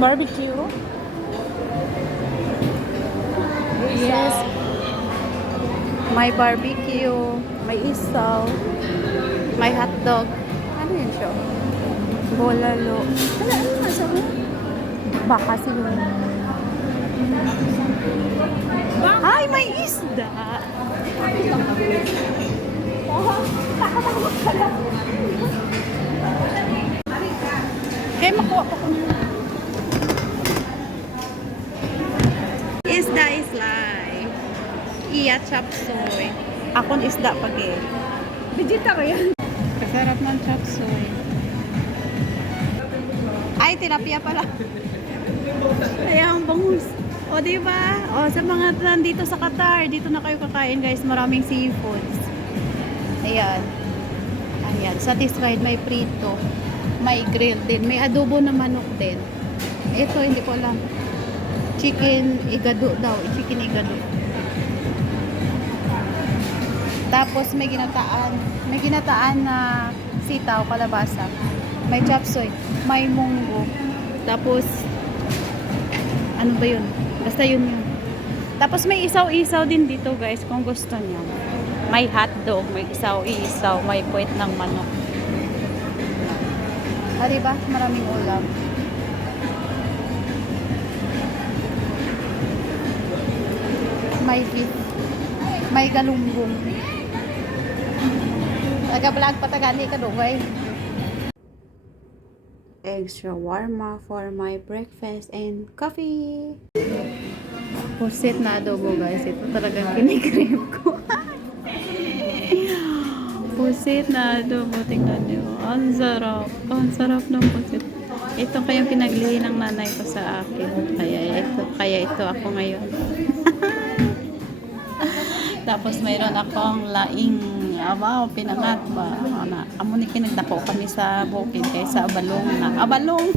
Barbecue. Yes. May barbecue. May isaw. May hotdog. Ano yun siya? Bolalo. Wala, ano nasa mo? Baka siguro. Ay, may isda. Kaya makuha pa ko na. Isda is live. Iya chop suey. Akon isda pag eh. Vegetarian. Kasarap ng chop suey. Ay, tilapia pala. Ay, ang bangus. O, diba? O, sa mga nandito sa Qatar, dito na kayo kakain, guys. Maraming seafoods. Ayan. Ayan. Satisfied. May prito. May grill din. May adobo na manok din. Ito, hindi ko alam. Chicken igado daw. Chicken igado. Tapos, may ginataan. May ginataan na sitaw, kalabasa. May chop suey. May munggo. Tapos, ano ba yun? Basta yun yun. Tapos may isaw-isaw din dito guys kung gusto niyo. May hotdog, may isaw-isaw, may puwet ng manok. Ah, diba? Maraming ulam. May beef. May galunggong. Taga-vlog patagani ka dugay. Egg shawarma for my breakfast and coffee. Pusit na adobo guys. Ito talagang kinikrave ko. Pusit na adobo. Tingnan nyo. Ang sarap. Ang sarap ng pusit. Ito kayong pinaglihi ng nanay ko sa akin. Kaya ito ako ngayon. Tapos mayroon akong laing abaw, pinangat ba? Amo ni kinagdako kami sa bukid kay sa abalong na. Abalong!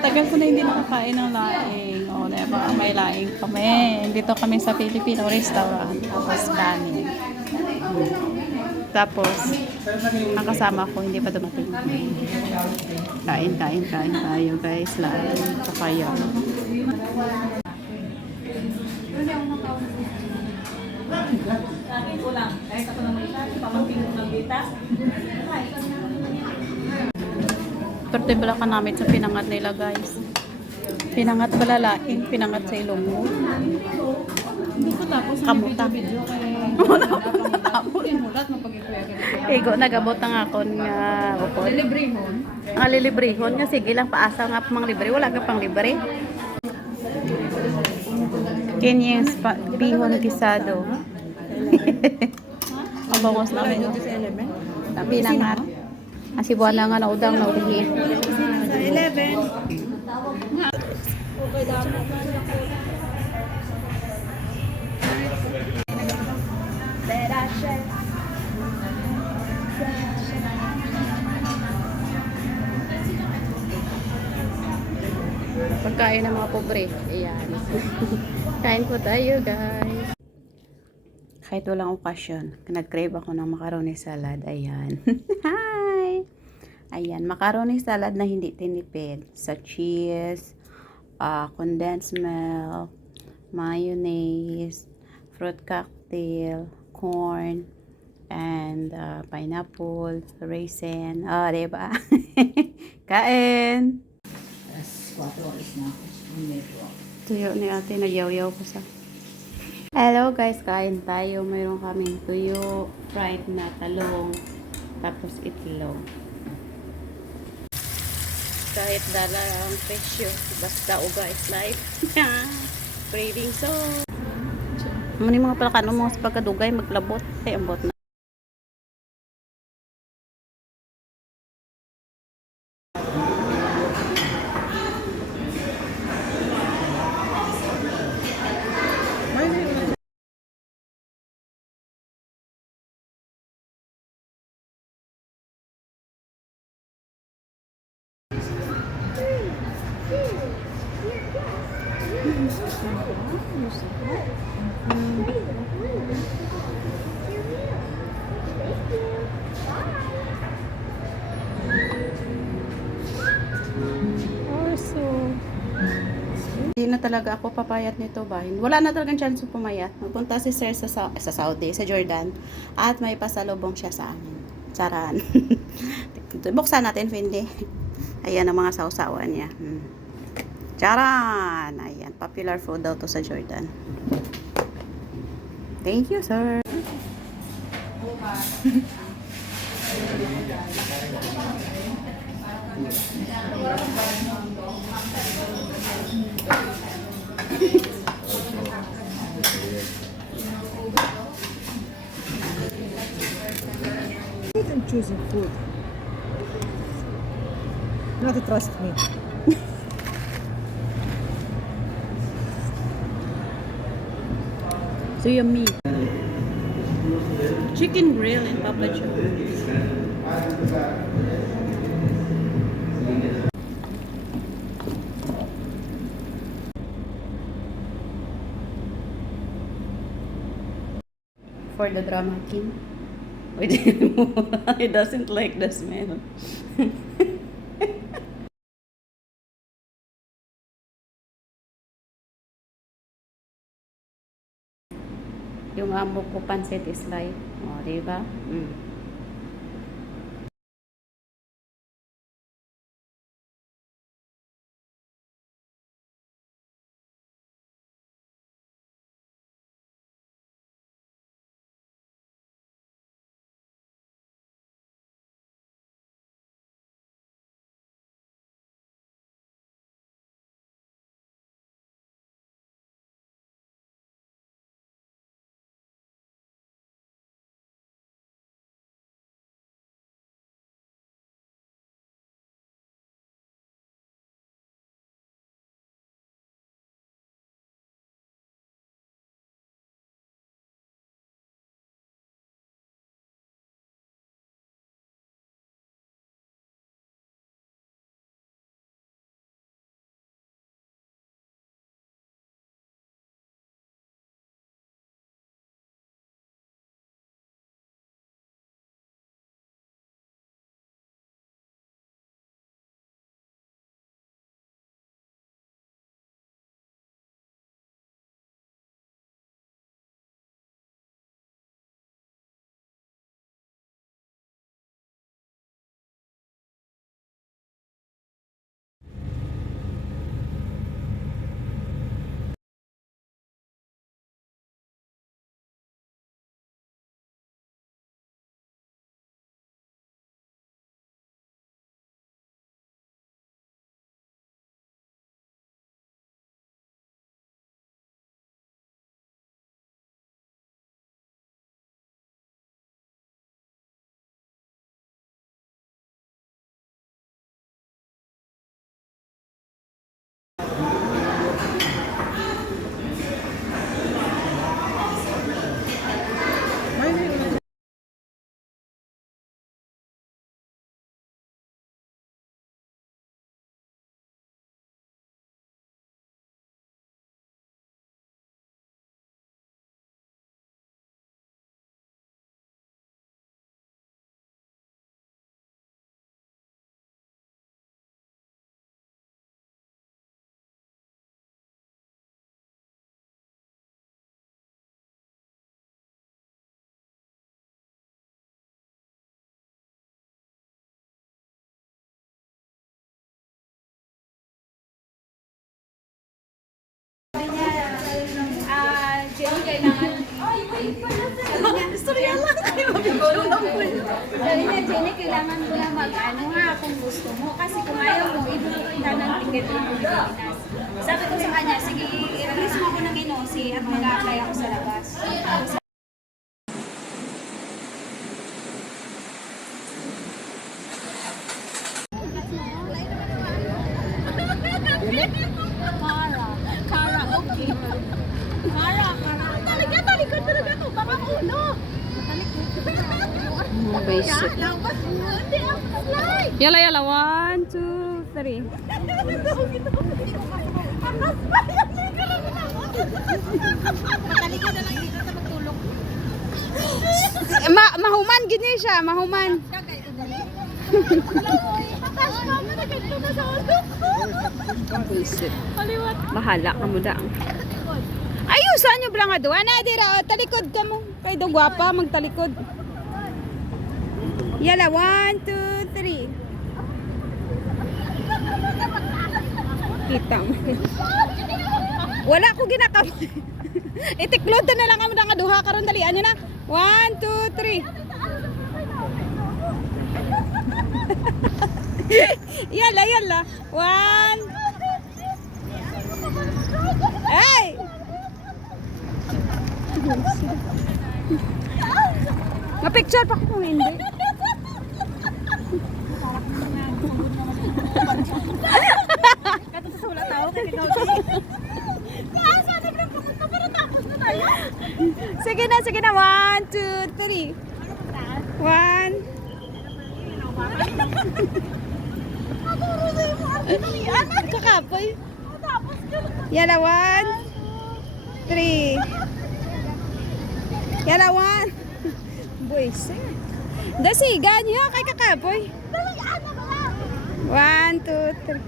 Tagal ko na hindi nakakain ng laing. O, diba? May laing kami. Dito kami sa Filipino restaurant. Tapos kanin. Tapos, ang kasama ko hindi pa dumating. Kain tayo guys. Laing kakayaw. Ulang. Kahit ako naman isa, pamangkin ko ng dita. Pertibla ka namin sa pinangat nila guys. Pinangat balalaing, pinangat sa ilonggo. Hindi ko tapos Kamuta. video kay Wala pa natapos. Mulat mo pag-ikuya. Igo, nagabot ang akon nga upod. Delibrehon. Ang lilibrehon nga, sige lang paasa nga pang libre. Wala ka pang libre. Kenyang bihon kisado. Ang bangos namin. Pinangat. Ang sibuan na nga na udang na ulihin. Sa 11. Pagkain ng mga pobre. Ayan. Kain po tayo guys. Kahit walang okasyon, nag-crave ako ng macaroni salad. Ayan. Hi! Ayan, macaroni salad na hindi tinipid. Sa cheese, condensed milk, mayonnaise, fruit cocktail, corn, and pineapple, raisin. Oh, diba? Kain! Yes, 4 oras na. Tuyo ni ate, nagyaw-yaw ko sa. Hello guys, kain tayo. Mayroon kaming tuyo, fried na talong, tapos itlog. Kahit dala ang presyo, basta uga is life. Craving so. Muna mga palakano mo sa pagkadugay, maglabot. Ay, ambot na. talaga ako papayat nito ba? Wala na talagang chance pumayat. Magpunta si Sir sa Saudi, sa Jordan. At may pasalubong siya sa amin. Charan. Buksan natin, Fendi. Ayan ang mga sausawan niya. Charan! Ayan, popular food daw to sa Jordan. Thank you, sir. I'm choosing food. Not to trust me. So yummy. Chicken grill in Papa John's. For the drama king. Wait, he doesn't like the smell. Yung amo ko pancit is life. O, diba? Istorya lang tayo. Mabigulo lang po yun. Sabi niya, Jenny, kailangan mo na mag-ano ha kung gusto mo. Kasi kung ayaw mo, ibubukita ng ticket ng Pilipinas. Sabi ko sa kanya, sige, i-release mo ako ng inosi at mag-apply ako sa labas. Karaoke. Talikod talaga ito. Baka ulo. Basic. Yala, yala. 1, 2, 3. Talikod na lang dito sa magtulog. Mahuman, gini siya. Mahuman. Atas ka mo na ganito na sa ulo ko. Buisit. Bahala ka mo daang. Ayusan nyo blang nga doon. Dira, talikod ka mo. Kay do gwapa, magtalikod. Yala, 1, 2, 3. Kita mo. Wala ko ginakam. Itiklod na lang ang nga duha karon dali. Ano na? 1, 2, 3. Yala, yala. 1. Hey! Nga-picture pa ko kung hindi. Wala tao kay ikaw. Sige na, sige na. 1, 2, 3. 1. Kakapoy. Yala, 1, 3. Yala, 1. Buwis. Dasigan niya kay kakapoy. 1, 2, 3.